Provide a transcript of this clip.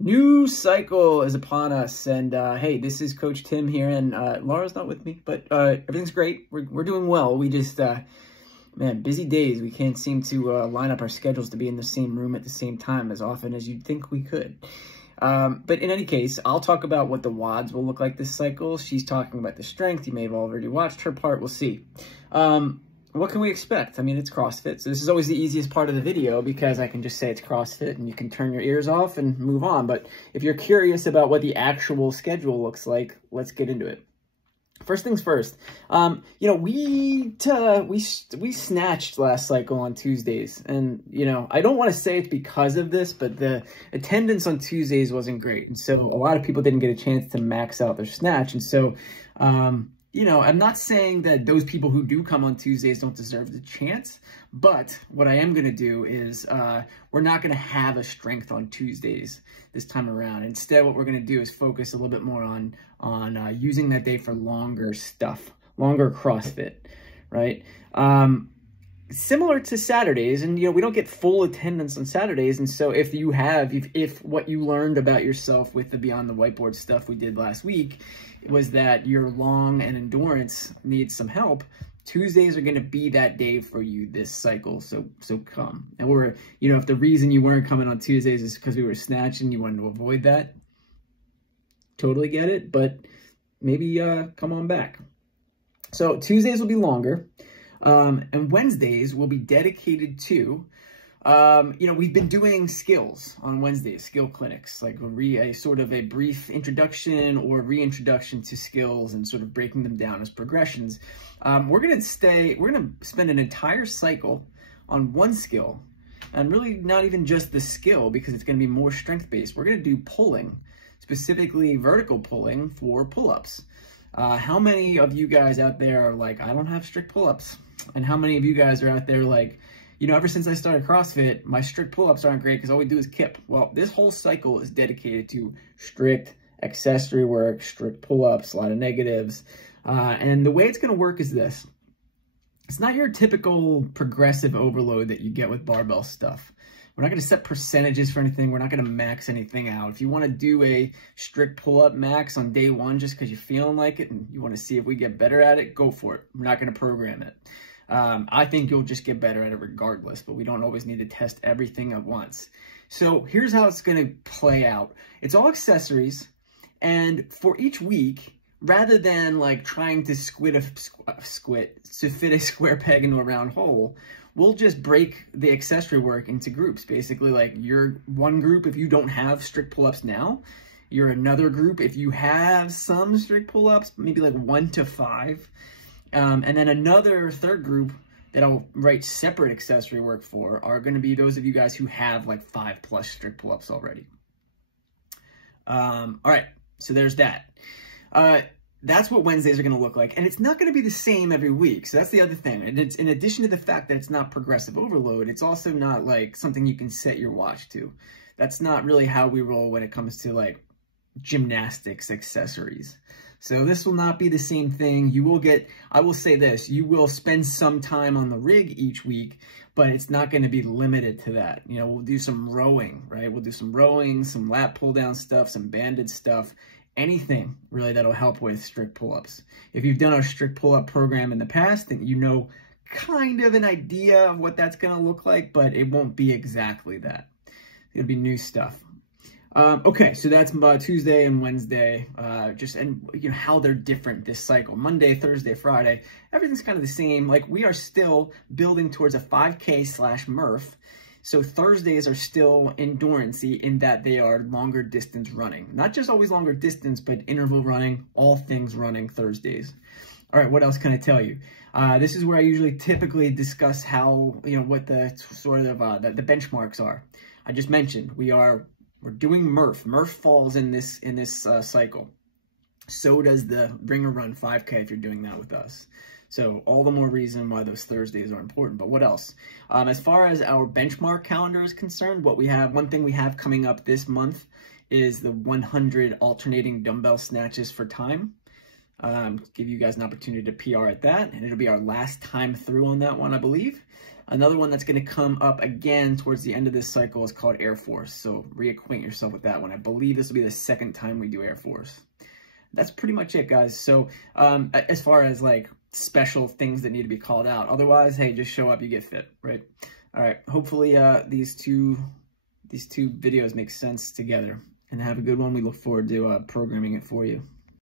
New cycle is upon us, and hey, this is Coach Tim here, and Laura's not with me, but everything's great. We're doing well. We just, man, busy days. We can't seem to line up our schedules to be in the same room at the same time as often as you'd think we could. But in any case, I'll talk about what the WODs will look like this cycle. She's talking about the strength. You may have already watched her part. We'll see. What can we expect? I mean, it's CrossFit, so this is always the easiest part of the video because I can just say it's CrossFit and you can turn your ears off and move on. But if you're curious about what the actual schedule looks like, let's get into it. First things first, you know, we snatched last cycle on Tuesdays, and, you know, I don't want to say it's because of this, but the attendance on Tuesdays wasn't great. And so a lot of people didn't get a chance to max out their snatch. And so, you know, I'm not saying that those people who do come on Tuesdays don't deserve the chance, but what I am going to do is we're not going to have a strength on Tuesdays this time around. Instead, what we're going to do is focus a little bit more on using that day for longer stuff, longer CrossFit, right? Similar to Saturdays, and, you know, we don't get full attendance on Saturdays. And so if you have, if what you learned about yourself with the Beyond the Whiteboard stuff we did last week was that your long and endurance needs some help, Tuesdays are going to be that day for you this cycle. So come. And we're, you know, if the reason you weren't coming on Tuesdays is because we were snatching, you wanted to avoid that, totally get it, but maybe come on back. So Tuesdays will be longer. And Wednesdays will be dedicated to, you know, we've been doing skills on Wednesdays, skill clinics, like a sort of a brief introduction or reintroduction to skills and sort of breaking them down as progressions. We're going to spend an entire cycle on one skill, and really not even just the skill, because it's going to be more strength-based. We're going to do pulling, specifically vertical pulling for pull-ups. How many of you guys out there are like, I don't have strict pull-ups? And how many of you guys are out there like, you know, ever since I started CrossFit, my strict pull-ups aren't great because all we do is kip. Well, this whole cycle is dedicated to strict accessory work, strict pull-ups, a lot of negatives. And the way it's going to work is this. It's not your typical progressive overload that you get with barbell stuff. We're not going to set percentages for anything. We're not going to max anything out. If you want to do a strict pull-up max on day one just because you're feeling like it and you want to see if we get better at it, go for it. We're not going to program it. I think you'll just get better at it regardless, but we don't always need to test everything at once. So here's how it's going to play out. It's all accessories, and for each week, rather than like trying to fit a square peg into a round hole, we'll just break the accessory work into groups. Basically, like, you're one group if you don't have strict pull-ups now. You're another group if you have some strict pull-ups, maybe like 1 to 5. And then another third group that I'll write separate accessory work for are going to be those of you guys who have like 5+ strict pull-ups already. All right, so there's that. That's what Wednesdays are going to look like. And it's not going to be the same every week. So that's the other thing. And it's, in addition to the fact that it's not progressive overload, it's also not like something you can set your watch to. That's not really how we roll when it comes to like gymnastics accessories. So this will not be the same thing. You will get, I will say this, you will spend some time on the rig each week, but it's not going to be limited to that. You know, we'll do some rowing, right? We'll do some rowing, some lat pull down stuff, some banded stuff. Anything really that'll help with strict pull-ups. If you've done a strict pull-up program in the past, then you know kind of an idea of what that's going to look like, but it won't be exactly that. It'll be new stuff. Okay, so that's Tuesday and Wednesday, and you know how they're different this cycle. Monday, Thursday, Friday, everything's kind of the same. Like, we are still building towards a 5K/Murph. So Thursdays are still endurance-y in that they are longer distance running. Not just always longer distance, but interval running, all things running Thursdays. All right, what else can I tell you? This is where I usually typically discuss how, you know, what the sort of the benchmarks are. I just mentioned we're doing Murph. Murph falls in this cycle. So does the Ring or Run 5K if you're doing that with us. So all the more reason why those Thursdays are important. But what else? As far as our benchmark calendar is concerned, one thing we have coming up this month is the 100 alternating dumbbell snatches for time. Give you guys an opportunity to PR at that, and it'll be our last time through on that one, I believe. Another one that's going to come up again towards the end of this cycle is called Air Force. So reacquaint yourself with that one. I believe this will be the second time we do Air Force. That's pretty much it, guys. So as far as like special things that need to be called out, otherwise, hey, just show up, you get fit, right? All right. Hopefully these two videos make sense together, and have a good one. We look forward to programming it for you.